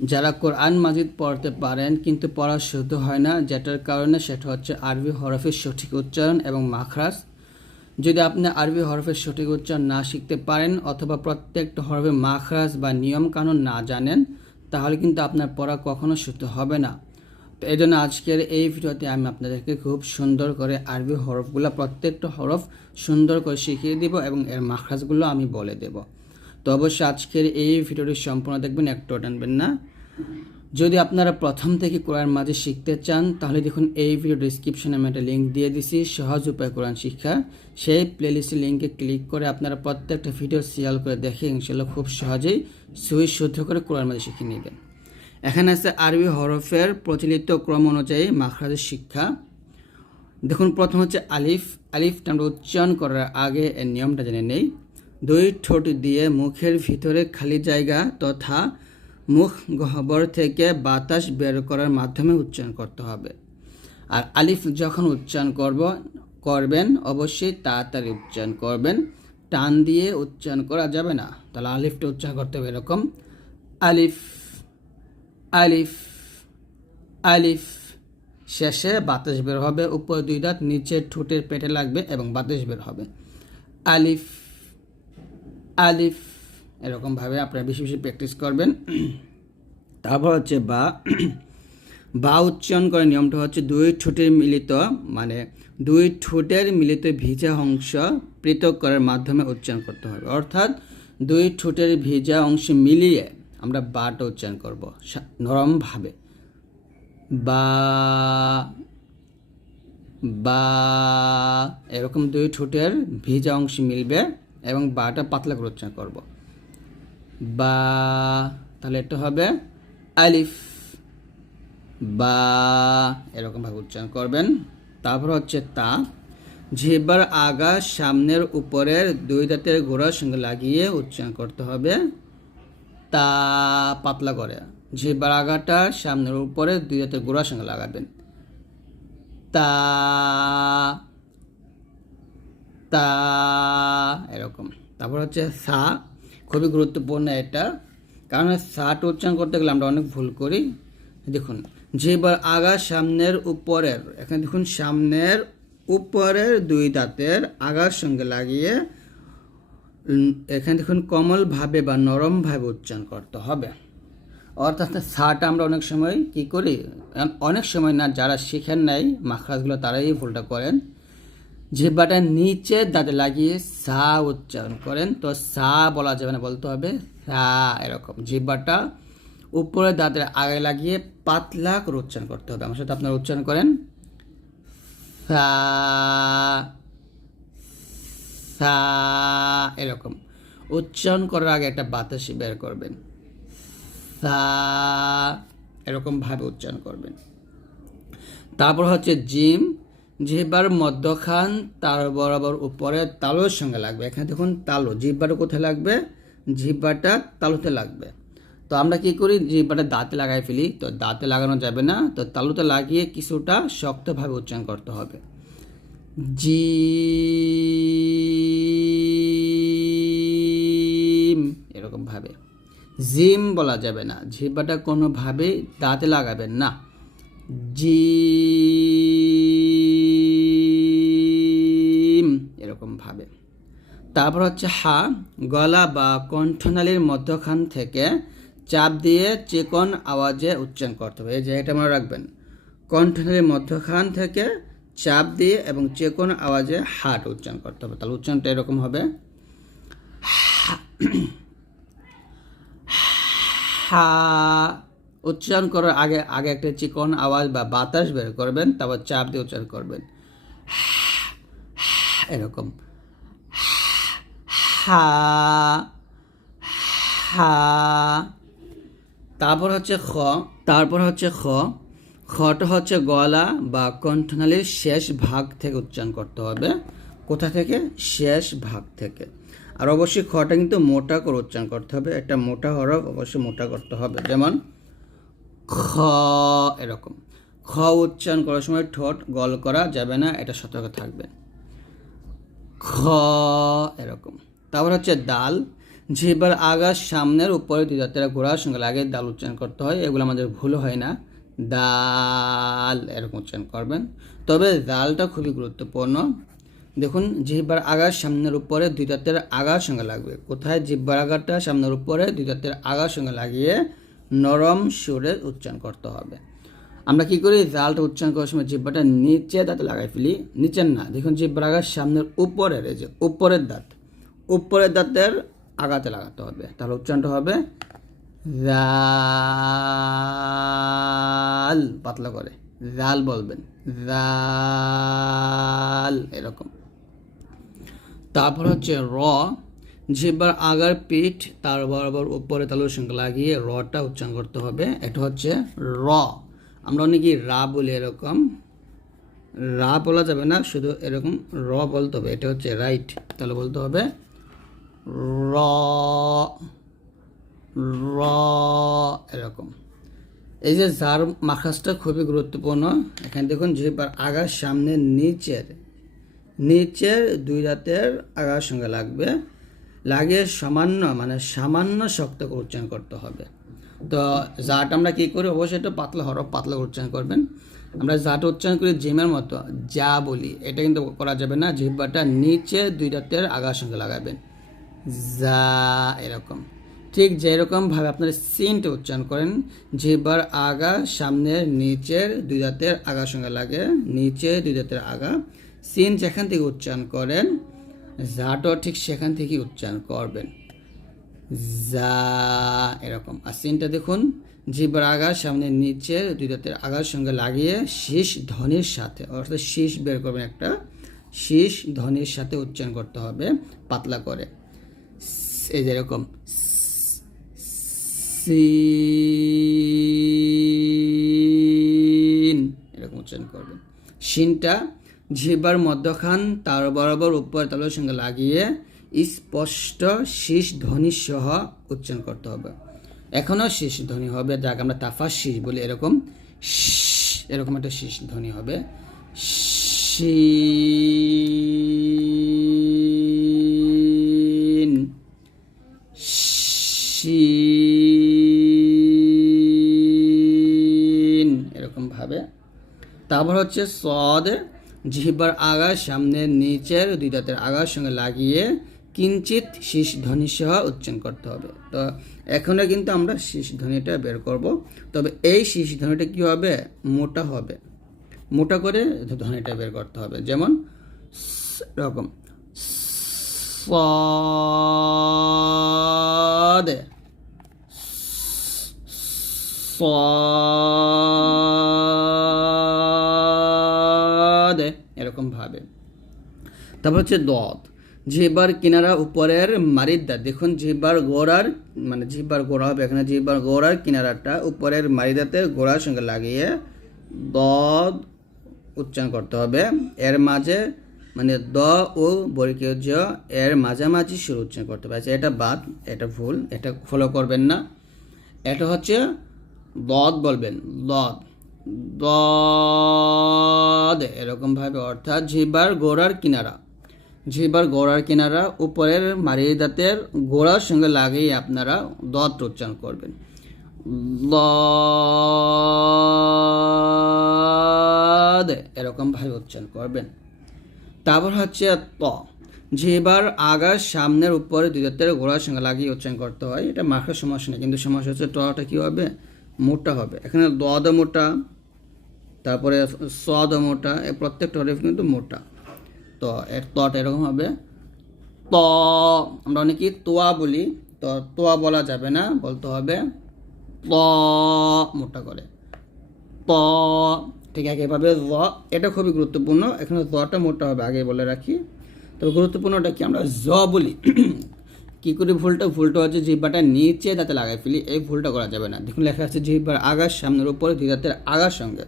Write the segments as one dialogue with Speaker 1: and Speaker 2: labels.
Speaker 1: যারা কোরআন মাজিদ পড়তে পারেন কিন্তু পড়া শুদ্ধ হয় না, যেটার কারণে সেটা হচ্ছে আরবি হরফের সঠিক উচ্চারণ এবং মাখরাজ। যদি আপনি আরবি হরফের সঠিক উচ্চারণ না শিখতে পারেন অথবা প্রত্যেকটা হরফের মাখরাজ বা নিয়ম কানুন না জানেন, তাহলে কিন্তু আপনার পড়া কখনো শুদ্ধ হবে না। তো এই জন্য আজকের এই ভিডিওতে আমি আপনাদেরকে খুব সুন্দর করে আরবি হরফগুলো, প্রত্যেকটা হরফ সুন্দর করে শিখিয়ে দিব এবং এর মাখরাজগুলো আমি বলে দেব। তো অবশ্যই আজকের এই ভিডিওটি সম্পূর্ণ দেখবেন একটু টানবেন না। যদি আপনারা প্রথম থেকে কোরআন মাঝে শিখতে চান, তাহলে দেখুন এই ভিডিও ডিসক্রিপশনে আমি একটা লিঙ্ক দিয়ে দিছি, সহজ উপায় কোরআন শিক্ষা। সেই প্লেলিস্টের লিঙ্কে ক্লিক করে আপনারা প্রত্যেকটা ভিডিও সিয়াল করে দেখে ইনশাল্লাহ খুব সহজেই সুই শুদ্ধ করে কোরআন মাঝে শিখে নেবেন। এখানে আছে আরবি হরফের প্রচলিত ক্রম অনুযায়ী মাখরাজের শিক্ষা। দেখুন, প্রথম হচ্ছে আলিফ। আলিফটা আমরা উচ্চারণ করার আগে এর নিয়মটা জেনে নেই। দুই ঠোঁট দিয়ে মুখের ভিতরে খালি জায়গা তথা মুখ গহ্বর থেকে বাতাস বের করার মাধ্যমে উচ্চারণ করতে হবে। আর আলিফ যখন উচ্চারণ করব, করবেন, অবশ্যই তাড়াতাড়ি উচ্চারণ করবেন। টান দিয়ে উচ্চারণ করা যাবে না। তাহলে আলিফটা উচ্চারণ করতে হবে এরকম। আলিফ আলিফ আলিফ। শেষে বাতাস বের হবে, উপর দুই দাঁত নিচের ঠোঁটের পেটে লাগবে এবং বাতাস বের হবে। আলিফ আলিফ। এরকমভাবে আপনারা বেশি বেশি প্র্যাকটিস করবেন। তারপর হচ্ছে বা বা উচ্চারণ করার নিয়মটা হচ্ছে দুই ঠোঁটের মিলিত মানে দুই ঠোঁটের মিলিত ভিজা অংশ পৃথক করার মাধ্যমে উচ্চারণ করতে হবে। অর্থাৎ দুই ঠোঁটের ভিজা অংশ মিলিয়ে আমরা বাটা উচ্চারণ করব নরমভাবে। বা বা, এরকম দুই ঠোঁটের ভিজা অংশ মিলবে এবং বাটা পাতলা করে উচ্চারণ করব। বা, তাহলে এটা হবে আলিফ। বা এরকমভাবে উচ্চারণ করবেন। তারপর হচ্ছে তা। জিহ্বার আগা সামনের উপরের দুই দাঁতের গোড়ার সঙ্গে লাগিয়ে উচ্চারণ করতে হবে, তা পাতলা করে। জিহ্বার আগাটা সামনের উপরে দুই দাঁতের গোড়ার সঙ্গে লাগাবেন, তা তা, এরকম। তারপর হচ্ছে সা। খুবই গুরুত্বপূর্ণ এটা কারণ সাটা উচ্চারণ করতে গেলে আমরা অনেক ভুল করি। দেখুন যে যেবার আগা সামনের উপরের, এখানে দেখুন, সামনের উপরের দুই দাঁতের আগার সঙ্গে লাগিয়ে এখানে দেখুন, কমলভাবে বা নরমভাবে উচ্চারণ করতে হবে। অর্থাৎ সাটা আমরা অনেক সময় কি করি? অনেক সময় না, যারা শিখেন নাই, মাখরাজগুলো তারাই ভুলটা করেন। জিহ্বাটা নিচে দাঁতে লাগিয়ে সা উচ্চারণ করেন, তো সা বলা যাবে না, বলতে হবে সা এরকম। জিহ্বাটা উপরে দাঁতের আগে লাগিয়ে পাতলা করে উচ্চারণ করতে হবে। আমার সাথে আপনারা উচ্চারণ করেন। সা সা এরকম। উচ্চারণ করার আগে একটা বাতাস বের করবেন। সা এরকমভাবে উচ্চারণ করবেন। তারপর হচ্ছে জিম। জিহ্বার মধ্যখান তার বরাবর উপরে তালুর সঙ্গে লাগবে। এখানে দেখুন তালু, জিহ্বাটা কোথায় লাগবে? জিহ্বাটা তালুতে লাগবে। তো আমরা কি করি? জিহ্বাটা দাঁতে লাগাই ফেলি। তো দাঁতে লাগানো যাবে না। তো তালুতে লাগিয়ে কিছুটা শক্তভাবে উচ্চারণ করতে হবে। জিম, এরকম ভাবে। জিম বলা যাবে না। জিহ্বাটা কোনোভাবে দাঁতে লাগাবেন না। জিম। এরকম ভাবে তারপর হচ্ছে হা, গলা বা কণ্ঠনালীর মধ্যখান থেকে চাপ দিয়ে চিকন আওয়াজে উচ্চারণ করতে হবে। এই জায়গাটা মনে রাখবেন। কণ্ঠনালীর মধ্যখান থেকে চাপ দিয়ে এবং চিকন আওয়াজে হাট উচ্চারণ করতে হবে। তাহলে উচ্চারণটা এরকম হবে। হা, উচ্চারণ করার আগে আগে একটা চিকন আওয়াজ বা বাতাস বের করবেন, তারপর চাপ দিয়ে উচ্চারণ করবেন। এরকম। হা হা, তারপর হচ্ছে খ, তারপর হচ্ছে খ খটা হচ্ছে গলা বা কণ্ঠনালীর শেষ ভাগ থেকে উচ্চারণ করতে হবে। কোথা থেকে? শেষ ভাগ থেকে। আর অবশ্যই খটা কিন্তু মোটা করে উচ্চারণ করতে হবে। একটা মোটা হরফ অবশ্যই মোটা করতে হবে। যেমন খ, এরকম। খ উচ্চারণ করার সময় ঠোঁট গল করা যাবে না, এটা সতর্ক থাকবে। খ, এরকম। তারপর হচ্ছে দাল। জিহ্বার আগার সামনের উপরে দুই দাঁতের গোড়ার সঙ্গে লাগে, দাল উচ্চারণ করতে হয়। এগুলো আমাদের ভুল হয় না। দাল, এরকম উচ্চারণ করবেন। তবে দালটা খুবই গুরুত্বপূর্ণ। দেখুন জিহ্বার আগার সামনের উপরে দুই দাঁতের আগার সঙ্গে লাগবে। কোথায়? জিহ্বার আগারটা সামনের উপরে দুই দাঁতের আগার সঙ্গে লাগিয়ে নরম সুরে উচ্চারণ করতে হবে। আমরা কি করি? জালটা উচ্চারণ করার সময় জিব্বাটা নিচে দাঁতে লাগাই ফেলি। নিচের না, দেখুন জিব্বার আগার সামনের উপরের, এই যে উপরের দাঁত, উপরের দাঁতের আগাতে লাগাতে হবে। তাহলে উচ্চারণটা হবে জাল, পাতলা করে। জাল বলবেন, জাল, এরকম। তারপর হচ্ছে র, জিব্বার আগার পিঠ তার বরাবর উপরে তালুর সঙ্গে লাগিয়ে রটা উচ্চারণ করতে হবে। এটা হচ্ছে র। আমরা অনেকেই রা বলি এরকম। রা বলা যাবে না, শুধু এরকম র বলতে হবে। এটা হচ্ছে রাইট তাহলে বলতে হবে র র, এরকম। এই যে যার মাখাসটা খুবই গুরুত্বপূর্ণ, এখানে দেখুন, যে আগার সামনে নিচের নিচের দুই রাতের আগার সঙ্গে লাগবে। লাগিয়ে সামান্য মানে সামান্য শক্ত উচ্চারণ করতে হবে। তো জাট আমরা কী করি? অবশ্যই এটা পাতলা হরফ পাতলা উচ্চারণ করবেন। আমরা জাট উচ্চারণ করি জিমের মতো। যা বলি, এটা কিন্তু করা যাবে না। জিহ্বাটা নিচে দুই দাঁতের আগার সঙ্গে লাগাবেন। যা এরকম। ঠিক যেরকমভাবে আপনারা সিনটা উচ্চারণ করেন, জিহ্বার আগা সামনের নিচের দুই দাঁতের আগার সঙ্গে লাগে। নিচে দুই দাঁতের আগা। সিন যেখান থেকে উচ্চারণ করেন, জাটও ঠিক সেখান থেকেই উচ্চারণ করবেন। যা, এরকম। আর সিনটা দেখুন জিহ্বার আগার সামনে নিচে, দুই দাঁতের আগার সঙ্গে লাগিয়ে শীষ ধ্বনির সাথে, অর্থাৎ শীষ বের করবেন একটা, শীষ ধ্বনির সাথে উচ্চারণ করতে হবে, পাতলা করে। এই যেরকম সিন, এরকম উচ্চারণ করবেন। শিনটা জিহ্বার মধ্যখান, তার বরাবর উপর তালের সঙ্গে লাগিয়ে স্পষ্ট শীষ ধ্বনি সহ উচ্চারণ করতে হবে। এখনও শীষ ধ্বনি হবে, যাকে আমরা তাফা শীষ বলি এরকম। এরকম একটা শীষ ধ্বনি হবে শিন শিন এরকম তারপর হচ্ছে সদ জিহ্বার আগা সামনের নিচের দুই দাঁতের আগার সঙ্গে লাগিয়ে কিঞ্চিত শীষ ধ্বনি সহ উচ্চারণ করতে হবে। তো এখনও কিন্তু আমরা শীষ ধ্বনিটা বের করব। তবে এই শীষ ধ্বনিটা কী হবে? মোটা হবে। মোটা করে ধ্বনিটা বের করতে হবে। যেমন রকম। সদে। সদে। এরকম ভাবে। তারপর হচ্ছে দত জিহ্বার কিনারা উপরের মারির দাঁত দেখুন জিহ্বার গোড়ার মানে জিহ্বার গোড়া হবে এখানে জিহ্বার গোড়ার কিনারাটা উপরের মারিদাতে গোড়ার সঙ্গে লাগিয়ে দদ উচ্চারণ করতে হবে। এর মাঝে মানে দ ও বর্গীয় জ এর মাঝামাঝি সুর উচ্চারণ করতে হবে। আচ্ছা এটা বাদ, এটা ভুল, এটা ফলো করবেন না। এটা হচ্ছে দদ বলবেন, দদ। দদ, এরকমভাবে, অর্থাৎ জিহ্বার গোড়ার কিনারা। জিহ্বার গোড়ার কিনারা উপরের মারি দাঁতের গোড়ার সঙ্গে লাগিয়ে আপনারা দত উচ্চারণ করবেন। দদ এরকমভাবে উচ্চারণ করবেন। তারপর হচ্ছে ত যেবার আগার সামনের উপরে দুই দাঁতের গোড়ার সঙ্গে লাগিয়ে উচ্চারণ করতে হয়। এটা মাখার সমস্যা নেই, কিন্তু সমস্যা হচ্ছে টটা কী হবে? মোটা হবে। এখানে দদ মোটা তারপরে সদ মোটা প্রত্যেকটা হরফ কিন্তু মোটা। তো এর তটা এরকম হবে। ত, আমরা অনেকেই তোয়া বলি, তো তোয়া বলা যাবে না, বলতে হবে ত, মোটা করে। ত, ঠিক আছে, এভাবে জ এটা খুবই গুরুত্বপূর্ণ, এখানে জটা মোটা হবে, আগে বলে রাখি। তবে গুরুত্বপূর্ণটা কি, আমরা জ বলি। কী করে ভুলটা ভুলটা হচ্ছে জিহ্বাটা নিচে দাঁতে লাগাই ফেলি, এই ভুলটা করা যাবে না। দেখুন, লেখা আছে জিহ্বার আগার সামনের উপরে দুই দাঁতের আগার সঙ্গে।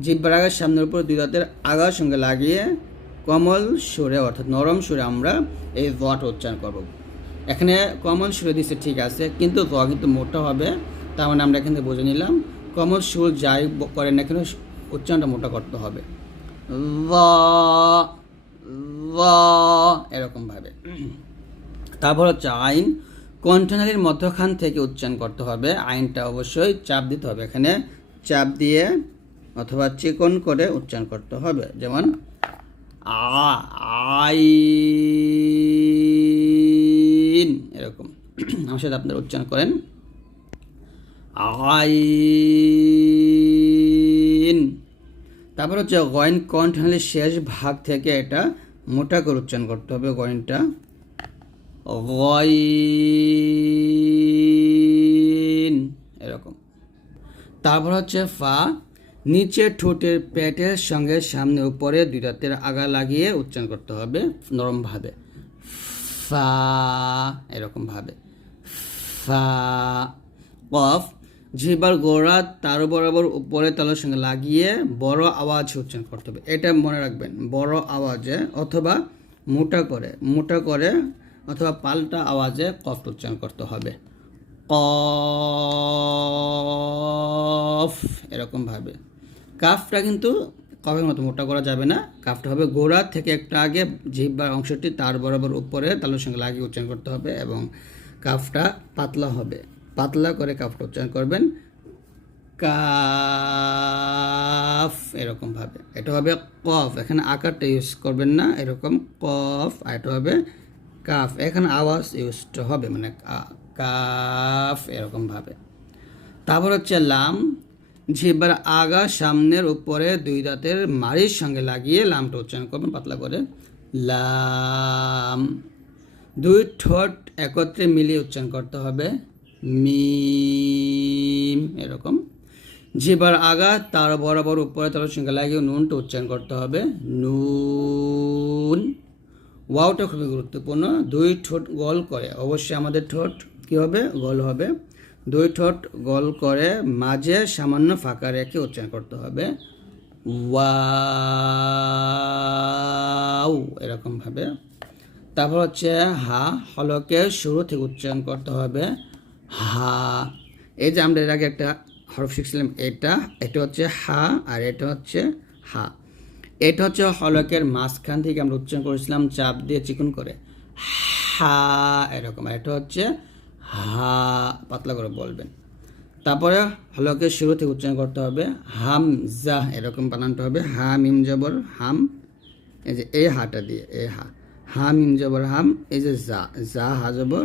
Speaker 1: জিহ্বার আগার সামনের উপরে দুই দাঁতের আগার সঙ্গে লাগিয়ে কমল সুরে, অর্থাৎ নরম সুরে আমরা এই জটা উচ্চারণ করব। এখানে কমল সুরে দিচ্ছে ঠিক আছে, কিন্তু জ কিন্তু মোটা হবে, তার মানে আমরা এখান থেকে বুঝে নিলাম, কমল সুর যাই করেন না কেন, উচ্চারণটা মোটা করতে হবে। এরকমভাবে তারপর হচ্ছে আইন, কণ্ঠনালীর মধ্যখান থেকে উচ্চারণ করতে হবে, আইনটা অবশ্যই চাপ দিতে হবে, এখানে চাপ দিয়ে অথবা চিকন করে উচ্চারণ করতে হবে, যেমন আইন। এরকম। আমার সাথে আপনারা উচ্চারণ করেন। আইন। তারপর হচ্ছে গয়ন কণ্ঠনালীর শেষ ভাগ থেকে এটা মোটা করে উচ্চারণ করতে হবে গয়নটা। গয়ন। এরকম। তারপর হচ্ছে ফা নিচে ঠোঁটের পেটের সঙ্গে সামনে উপরে দুই দাঁতের আগা লাগিয়ে উচ্চারণ করতে হবে নরমভাবে ফা, এরকম ভাবে। ফা, কফ জিহ্বার গোড়া তার বরাবর উপরে তালের সঙ্গে লাগিয়ে বড় আওয়াজ উচ্চারণ করতে হবে। এটা মনে রাখবেন, বড় আওয়াজে অথবা মোটা করে মোটা করে অথবা পাল্টা আওয়াজে কফ উচ্চারণ করতে হবে। কফ, এরকম ভাবে। কাফটা কিন্তু কফের মতো মোটা করা যাবে না। কাফটা হবে গোড়া থেকে একটা আগে জিহ্বার অংশটি তার বরাবর উপরে তালুর সঙ্গে লাগিয়ে উচ্চারণ করতে হবে এবং কাফটা পাতলা হবে। পাতলা করে কাফটা উচ্চারণ করবেন। কাফ এরকম ভাবে। এটা হবে কফ। এখানে আকারটা ইউজ করবেন না, এরকম কফ। আর এটা হবে কাফ। এখানে আওয়াজ ইউজড হবে মানে কাফ এরকম ভাবে। তারপর হচ্ছে লাম। জিহ্বার আগা সামনের উপরে দুই দাঁতের মাড়ির সঙ্গে লাগিয়ে লামটা উচ্চারণ করবেন, পাতলা করে। লাম। দুই ঠোঁট একত্রে মিলিয়ে উচ্চারণ করতে হবে। মিম। এরকম। জিহ্বার আগা তার বরাবর উপরে তার সঙ্গে লাগিয়ে নুনটা উচ্চারণ করতে হবে। নুন। ওয়াওটা খুবই গুরুত্বপূর্ণ। দুই ঠোঁট গোল করে। অবশ্যই আমাদের ঠোঁট কী হবে? গোল হবে। দুই ঠোঁট গোল করে মাঝে সামান্য ফাঁকা রেখে উচ্চারণ করতে হবে। ওয়াও, এরকম ভাবে। তারপর হচ্ছে হা হলকের শুরু থেকে উচ্চারণ করতে হবে। হা, এই যে আমরা এর আগে একটা হরফ শিখছিলাম, এটা এটা হচ্ছে হা আর এটা হচ্ছে হা। এটা হচ্ছে হলকের মাঝখান থেকে আমরা উচ্চারণ করেছিলাম, চাপ দিয়ে চিকন করে। হা, এরকম। এটা হচ্ছে হা পাতলা করে বলবেন। তারপরে হলকের শুরু থেকে উচ্চারণ করতে হবে হাম জা এরকম বানানটা হবে, হা, মিম, জবর, হাম, এই যে এই হাটা দিয়ে, এই হা হা, মিম, জবর, হাম, এই যে জা জা, হা, জবর,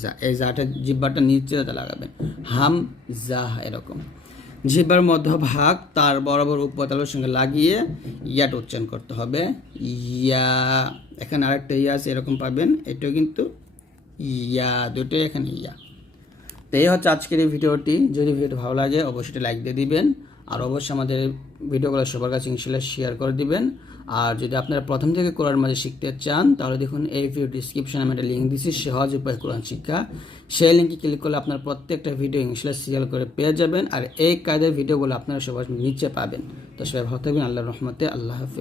Speaker 1: জা, এই জাটা জিব্বাটা নিচে লাগাবেন, হাম, জা এরকম। জিব্বার মধ্যভাগ তার বরাবর উপতালের সঙ্গে লাগিয়ে ইয়াটা উচ্চারণ করতে হবে, ইয়া, এখানে আরেকটা ইয়া আছে, এরকম পাবেন, এটাও কিন্তু ইয়া, দুটোই এখানে ইয়া। তো এই হচ্ছে আজকের এই ভিডিওটি। যদি ভিডিওটি ভালো লাগে, অবশ্যই লাইক দিয়ে দিবেন। আর অবশ্যই আমাদের ভিডিওগুলো সবার কাছে ইনশাল্লাহ শেয়ার করে দিবেন। আর যদি আপনারা প্রথম থেকে কোরআন মাঝে শিখতে চান, তাহলে দেখুন এই ভিডিও ডিসক্রিপশনে আমি একটা লিঙ্ক দিচ্ছি সহজ উপায় কোরআন শিক্ষা। সেই লিঙ্কে ক্লিক করলে আপনার প্রত্যেকটা ভিডিও ইনশাল্লাহ সিরিয়াল করে পেয়ে যাবেন। আর এই কায়দার ভিডিওগুলো আপনারা সবার নিচে পাবেন। তো সবাই ভালো থাকবেন। আল্লাহ রহমতে আল্লাহ হাফেজ।